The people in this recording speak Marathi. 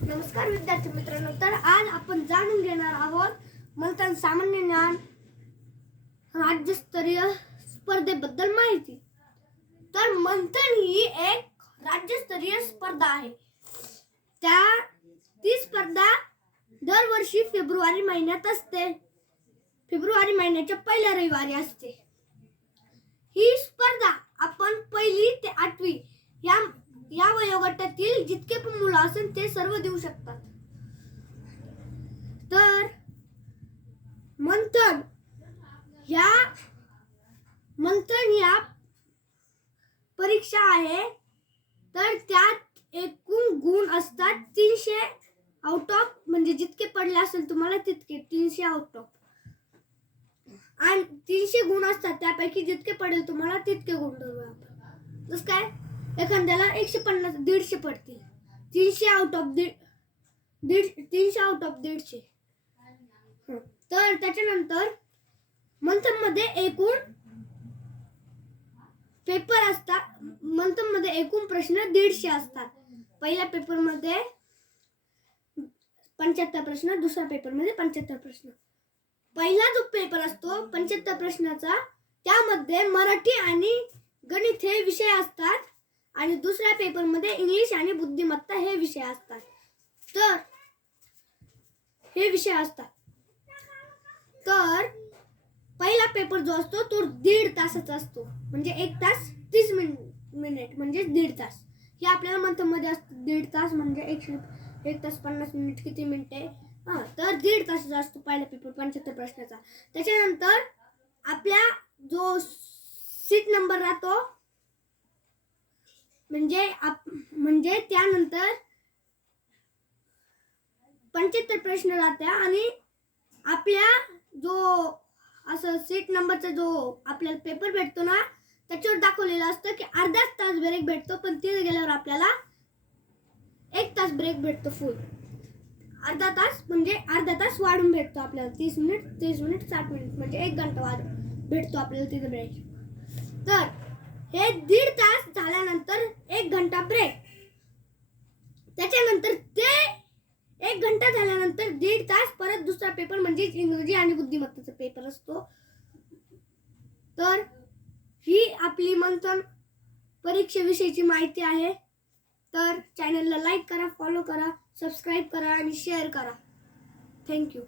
नमस्कार विद्यार्थी मित्रांनो, तर आज आपण जाणून घेणार आहोत मंथन सामान्य ज्ञान राज्यस्तरीय स्पर्धेबद्दल माहिती। तर मंथन ही एक राज्यस्तरीय स्पर्धा आहे। ती स्पर्धा दरवर्षी फेब्रुवारी महिन्यात असते। फेब्रुवारी महिन्याच्या पहिल्या रविवारी असते। ही स्पर्धा आपण 1ली ते 8वी या वयोगटातील जितके पण मुलं असेल ते सर्व देऊ शकतात। तर मंथन या परीक्षा आहे। तर त्यात एकूण गुण असतात 300 आउट ऑफ, म्हणजे जितके पडले असेल तुम्हाला तितके 300 आउट ऑफ, आणि 300 गुण असतात त्यापैकी जितके पडेल तुम्हाला तितके गुण धरू आपण। जसं काय एखाद्याला 150 150 पडतील, 300 आउट ऑफ 150। तर त्याच्यानंतर मंथन मध्ये एकूण पेपर असतात। मंथन मध्ये एकूण प्रश्न 150 असतात। पहिल्या पेपर मध्ये 75 प्रश्न, दुसऱ्या पेपर मध्ये 75 प्रश्न। पहिला जो पेपर असतो 75 प्रश्नाचा, त्यामध्ये मराठी आणि गणित हे विषय असतात, आणि दुसऱ्या पेपर मध्ये इंग्लिश आणि बुद्धिमत्ता हे विषय असतात। तर पहिला पेपर जो असतो तो 1.5 तासाचा असतो, म्हणजे 1 तास 30 मिनिट म्हणजे 1.5 तास। हे आपल्याला मंथन मध्ये असतं 1.5 तास म्हणजे 1 तास 50 मिनिट किती मिनिटे, तर 1.5 तासाचा असतो पहिला पेपर 75 प्रश्नाचा। त्याच्यानंतर आपल्या जो सीट नंबर राहतो, म्हणजे त्यानंतर 75 प्रश्न राहते, आणि आपल्या जो असं सीट नंबरचा जो आपल्याला पेपर भेटतो ना, त्याच्यावर दाखवलेलं असतं की अर्धा तास ब्रेक भेटतो, पण तिथे गेल्यावर आपल्याला 1 तास ब्रेक भेटतो फुल। अर्धा तास वाढून भेटतो आपल्याला, 30 मिनिट 60 मिनिट म्हणजे 1 घंटा भेटतो आपल्याला तिथे ब्रेक। तर हे 1.5 तास झाल्यानंतर 1 घंटा ब्रेक, त्याच्यानंतर ते 1 घंटा झाल्यानंतर 1.5 तास परत दुसरा पेपर म्हणजे इंग्रजी आणि बुद्धिमत्तेचा पेपर असतो। तर ही आपली मंथन परीक्षेविषयीची माहिती आहे। तर चॅनलला लाईक करा, फॉलो करा, सबस्क्राईब करा आणि शेअर करा। थँक्यू।